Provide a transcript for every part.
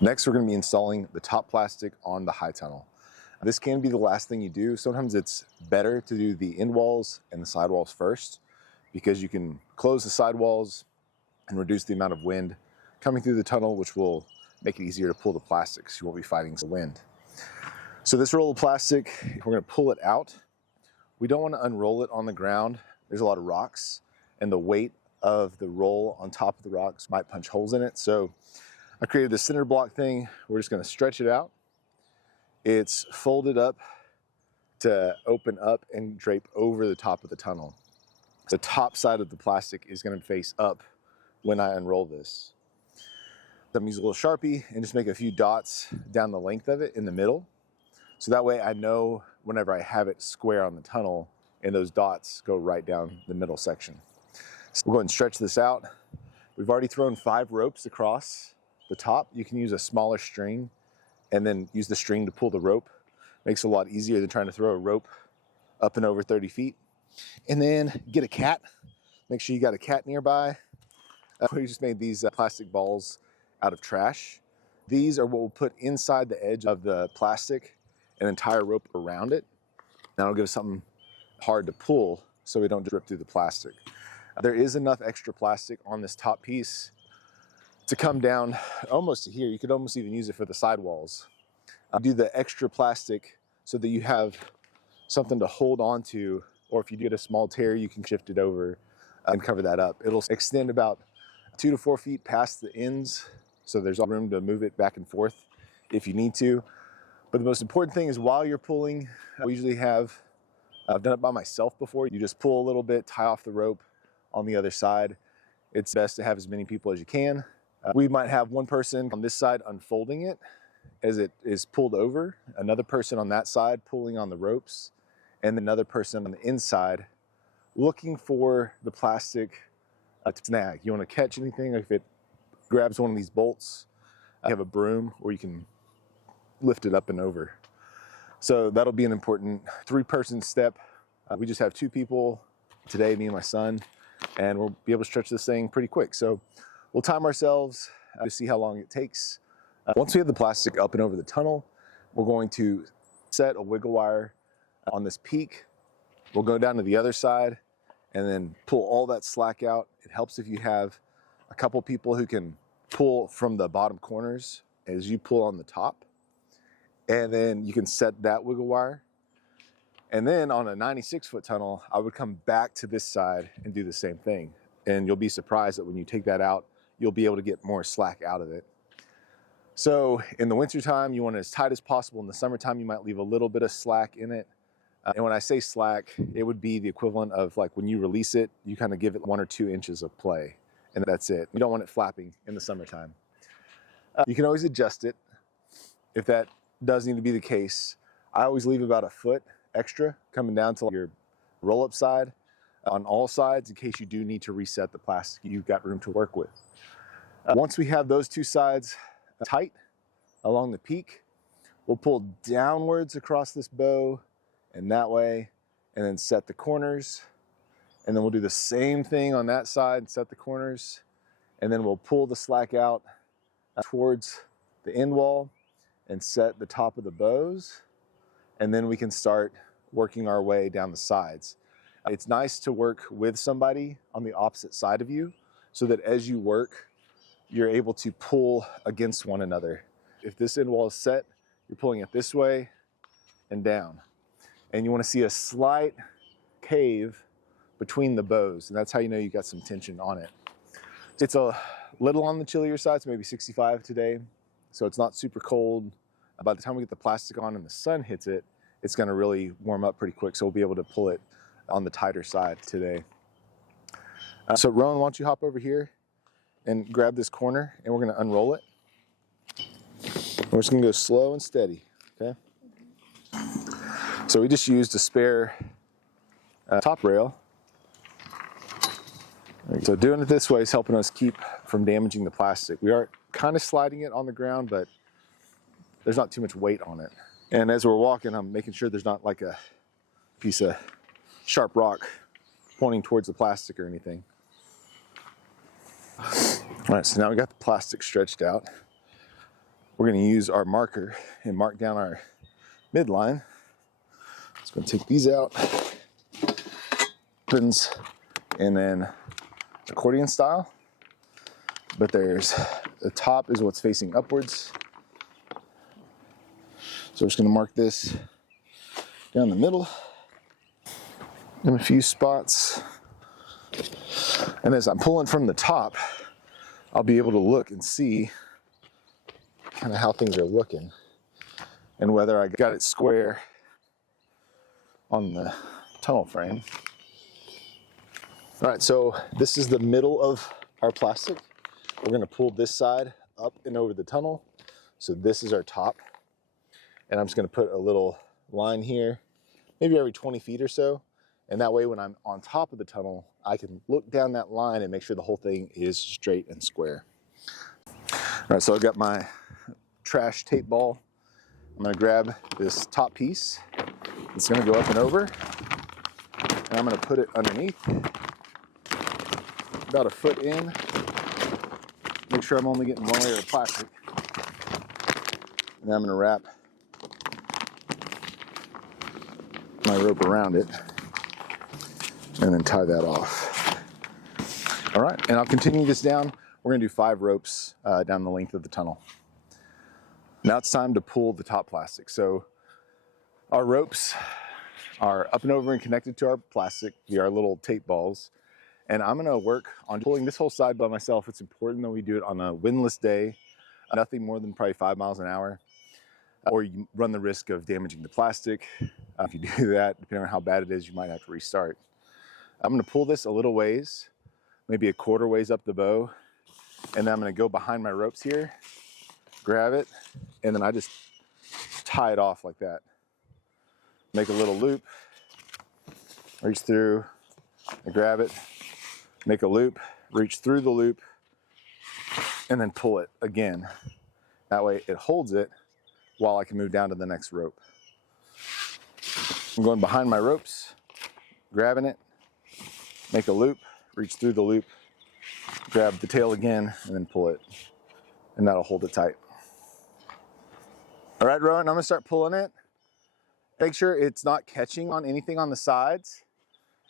Next, we're going to be installing the top plastic on the high tunnel. This can be the last thing you do. Sometimes it's better to do the end walls and the sidewalls first, because you can close the sidewalls and reduce the amount of wind coming through the tunnel, which will make it easier to pull the plastic so you won't be fighting the wind. So this roll of plastic, we're going to pull it out. We don't want to unroll it on the ground. There's a lot of rocks, and the weight of the roll on top of the rocks might punch holes in it. So I created this cinder block thing. We're just going to stretch it out. It's folded up to open up and drape over the top of the tunnel. The top side of the plastic is going to face up when I unroll this. I'm going to use a little Sharpie and just make a few dots down the length of it in the middle. So that way I know whenever I have it square on the tunnel, and those dots go right down the middle section. So we'll go ahead and stretch this out. We've already thrown 5 ropes across the top. You can use a smaller string and then use the string to pull the rope. Makes it a lot easier than trying to throw a rope up and over 30 feet. And then get a cat. Make sure you got a cat nearby. We just made these plastic balls out of trash. These are what we'll put inside the edge of the plastic and entire rope around it. That'll give us something hard to pull so we don't drip through the plastic. There is enough extra plastic on this top piece to come down almost to here. You could almost even use it for the sidewalls. Do the extra plastic so that you have something to hold on to, or if you get a small tear, you can shift it over and cover that up. It'll extend about 2 to 4 feet past the ends, so there's room to move it back and forth if you need to. But the most important thing is while you're pulling, we usually have, I've done it by myself before, you just pull a little bit, tie off the rope on the other side. It's best to have as many people as you can. We might have one person on this side unfolding it as it is pulled over, another person on that side pulling on the ropes, and another person on the inside looking for the plastic to snag. You want to catch anything, if it grabs one of these bolts, you have a broom where you can lift it up and over. So that'll be an important 3-person step. We just have 2 people today, me and my son, and we'll be able to stretch this thing pretty quick. So we'll time ourselves to see how long it takes. Once we have the plastic up and over the tunnel, we're going to set a wiggle wire on this peak. We'll go down to the other side and then pull all that slack out. It helps if you have a couple people who can pull from the bottom corners as you pull on the top. And then you can set that wiggle wire. And then on a 96-foot tunnel, I would come back to this side and do the same thing. And you'll be surprised that when you take that out, you'll be able to get more slack out of it. So in the wintertime, you want it as tight as possible. In the summertime, you might leave a little bit of slack in it. And when I say slack, it would be the equivalent of like when you release it, you kind of give it 1 or 2 inches of play, and that's it. You don't want it flapping in the summertime. You can always adjust it if that does need to be the case. I always leave about a foot extra coming down to your roll-up side on all sides in case you do need to reset the plastic. You've got room to work with. Once we have those 2 sides tight along the peak, we'll pull downwards across this bow and that way, and then set the corners. And then we'll do the same thing on that side, set the corners, and then we'll pull the slack out towards the end wall and set the top of the bows. And then we can start working our way down the sides. It's nice to work with somebody on the opposite side of you so that as you work, you're able to pull against one another. If this end wall is set, you're pulling it this way and down. And you want to see a slight cave between the bows, and that's how you know you got some tension on it. It's a little on the chillier side, so maybe 65 today, so it's not super cold. By the time we get the plastic on and the sun hits it, it's going to really warm up pretty quick, so we'll be able to pull it on the tighter side today. So Rowan, why don't you hop over here and grab this corner, and we're going to unroll it. We're just going to go slow and steady, okay? So we just used a spare top rail. So doing it this way is helping us keep from damaging the plastic. We are kind of sliding it on the ground, but there's not too much weight on it. And as we're walking, I'm making sure there's not like a piece of sharp rock pointing towards the plastic or anything. All right, so now we got the plastic stretched out. we're going to use our marker and mark down our midline. Just going to take these out, and then accordion style. But there's the top is what's facing upwards. So we're just going to mark this down the middle in a few spots. And as I'm pulling from the top, I'll be able to look and see kind of how things are looking and whether I got it square on the tunnel frame. All right, so this is the middle of our plastic. We're gonna pull this side up and over the tunnel. So this is our top. And I'm just gonna put a little line here, maybe every 20 feet or so. And that way when I'm on top of the tunnel, I can look down that line and make sure the whole thing is straight and square. All right, so I've got my trash tape ball. I'm gonna grab this top piece. It's gonna go up and over. And I'm gonna put it underneath, about a foot in. Make sure I'm only getting one layer of plastic. And I'm gonna wrap my rope around it and then tie that off. All right, and I'll continue this down. We're gonna do 5 ropes down the length of the tunnel. Now it's time to pull the top plastic. So our ropes are up and over and connected to our plastic via our little tape balls. And I'm gonna work on pulling this whole side by myself. It's important that we do it on a windless day, nothing more than probably 5 miles an hour, or you run the risk of damaging the plastic. If you do that, depending on how bad it is, you might have to restart. I'm gonna pull this a little ways, maybe a quarter ways up the bow, and then I'm gonna go behind my ropes here, grab it, and then I just tie it off like that. Make a little loop, reach through, and grab it, make a loop, reach through the loop, and then pull it again. That way it holds it while I can move down to the next rope. I'm going behind my ropes, grabbing it, make a loop, reach through the loop, grab the tail again, and then pull it. And that'll hold it tight. All right, Rowan, I'm gonna start pulling it. Make sure it's not catching on anything on the sides,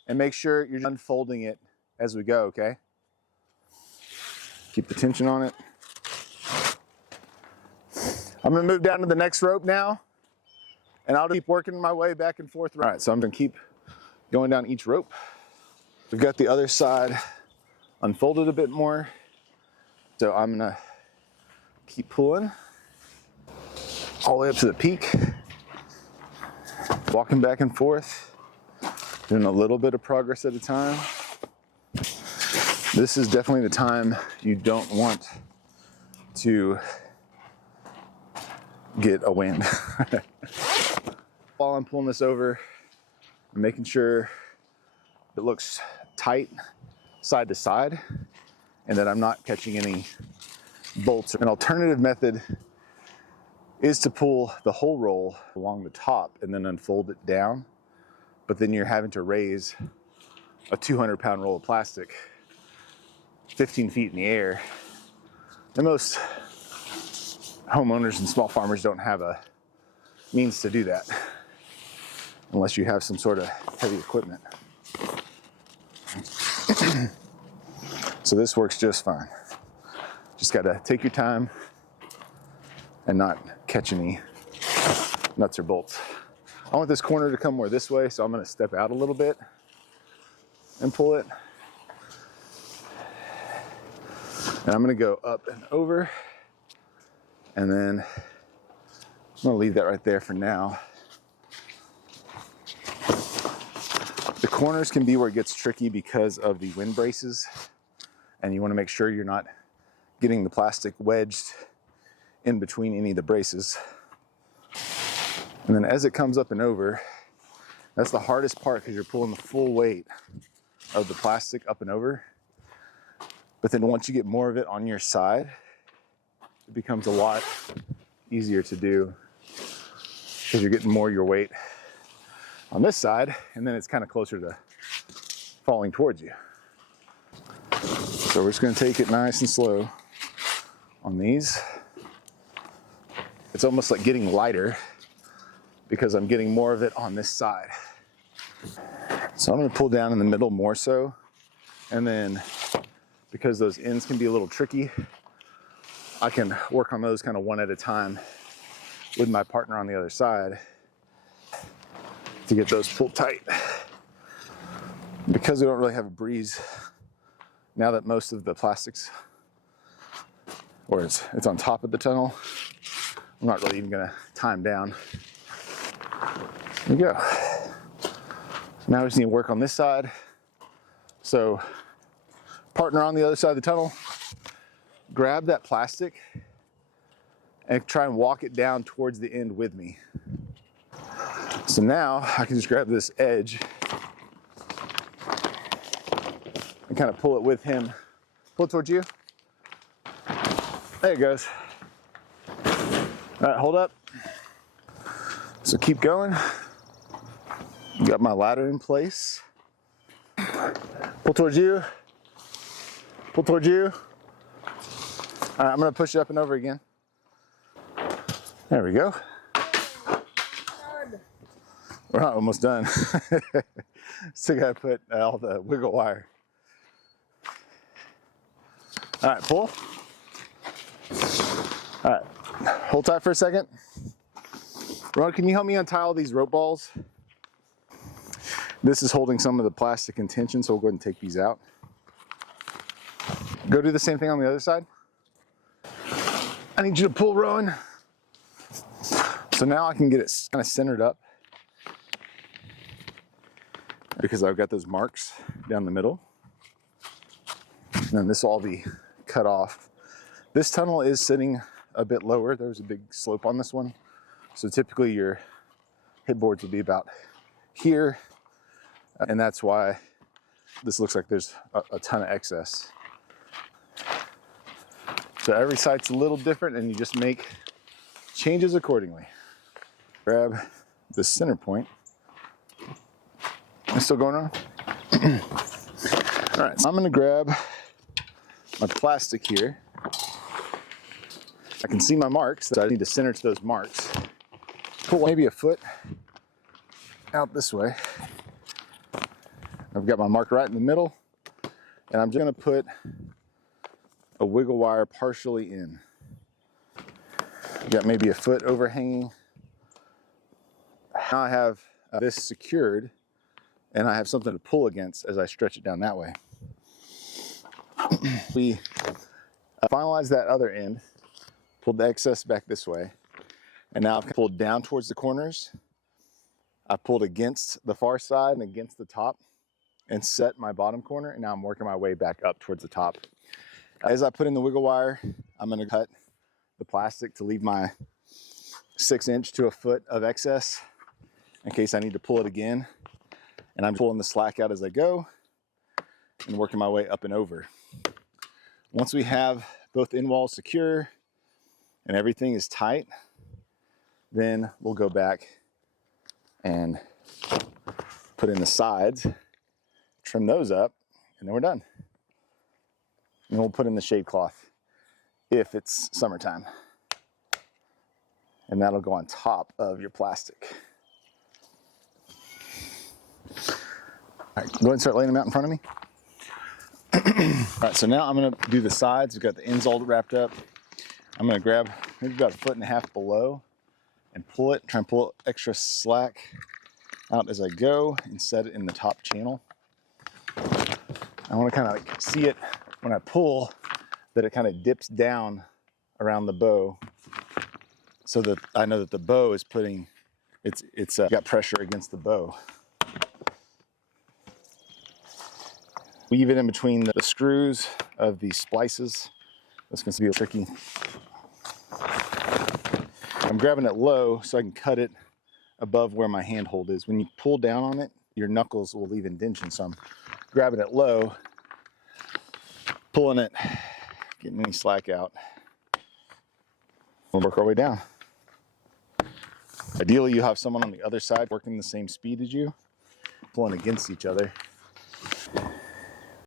and make sure you're unfolding it as we go, okay? Keep the tension on it. I'm gonna move down to the next rope now, and I'll keep working my way back and forth. All right, so I'm gonna keep going down each rope. We've got the other side unfolded a bit more, so I'm gonna keep pulling all the way up to the peak, walking back and forth, doing a little bit of progress at a time. This is definitely the time you don't want to get a wind. While I'm pulling this over, I'm making sure it looks tight side to side and that I'm not catching any bolts. An alternative method is to pull the whole roll along the top and then unfold it down, but then you're having to raise a 200-pound roll of plastic 15 feet in the air. And most homeowners and small farmers don't have a means to do that unless you have some sort of heavy equipment. So this works just fine. Just gotta take your time and not catch any nuts or bolts. I want this corner to come more this way, so I'm gonna step out a little bit and pull it. And I'm gonna go up and over, and then I'm gonna leave that right there for now. The corners can be where it gets tricky because of the wind braces, and you wanna make sure you're not getting the plastic wedged in between any of the braces. And then as it comes up and over, that's the hardest part because you're pulling the full weight of the plastic up and over. But then once you get more of it on your side, it becomes a lot easier to do because you're getting more of your weight on this side, and then it's kind of closer to falling towards you. So we're just going to take it nice and slow on these. it's almost like getting lighter because I'm getting more of it on this side. So I'm gonna pull down in the middle more so, and then because those ends can be a little tricky, I can work on those kind of one at a time with my partner on the other side to get those pulled tight. Because we don't really have a breeze, now that most of the plastics, or it's on top of the tunnel, I'm not really even gonna time down. There we go. Now we just need to work on this side. So partner on the other side of the tunnel, grab that plastic and try and walk it down towards the end with me. So now I can just grab this edge and kind of pull it with him. Pull it towards you. There it goes. All right, hold up. So keep going. Got my ladder in place. Pull towards you. Pull towards you. All right, I'm gonna push it up and over again. There we go. We're not almost done. Still gotta put all the wiggle wire. All right, pull. All right, hold tight for a second. Ron, can you help me untie all these rope balls? This is holding some of the plastic in tension, so we'll go ahead and take these out. Go do the same thing on the other side. I need you to pull, Rowan. So now I can get it kind of centered up because I've got those marks down the middle. And then this will all be cut off. This tunnel is sitting a bit lower. There's a big slope on this one. So typically your headboards would be about here. And that's why this looks like there's a ton of excess. So every site's a little different and you just make changes accordingly. Grab the center point. It's still going on? All right, so I'm gonna grab my plastic here. I can see my marks, so I need to center to those marks. Pull maybe a foot out this way. I've got my mark right in the middle, and I'm just gonna put a wiggle wire partially in. I've got maybe a foot overhanging. Now I have this secured, and I have something to pull against as I stretch it down that way. We finalized that other end, pulled the excess back this way, and now I've pulled down towards the corners. I pulled against the far side and against the top and set my bottom corner, and now I'm working my way back up towards the top. As I put in the wiggle wire, I'm gonna cut the plastic to leave my 6 inch to a foot of excess in case I need to pull it again. And I'm pulling the slack out as I go and working my way up and over. Once we have both end walls secure and everything is tight, then we'll go back and put in the sides, trim those up, and then we're done. And we'll put in the shade cloth if it's summertime. And that'll go on top of your plastic. All right, go ahead and start laying them out in front of me. All right, so now I'm gonna do the sides. We've got the ends all wrapped up. I'm gonna grab maybe about 1.5 feet below and pull it, try and pull extra slack out as I go and set it in the top channel. I wanna kind of like see it when I pull, that it kind of dips down around the bow so that I know that the bow is putting, it's got pressure against the bow. Weave it in between the screws of these splices. That's going to be tricky. I'm grabbing it low so I can cut it above where my handhold is. When you pull down on it, your knuckles will leave indentation. So I'm grabbing it low, pulling it, getting any slack out. We'll work our way down. Ideally, you have someone on the other side working the same speed as you, pulling against each other.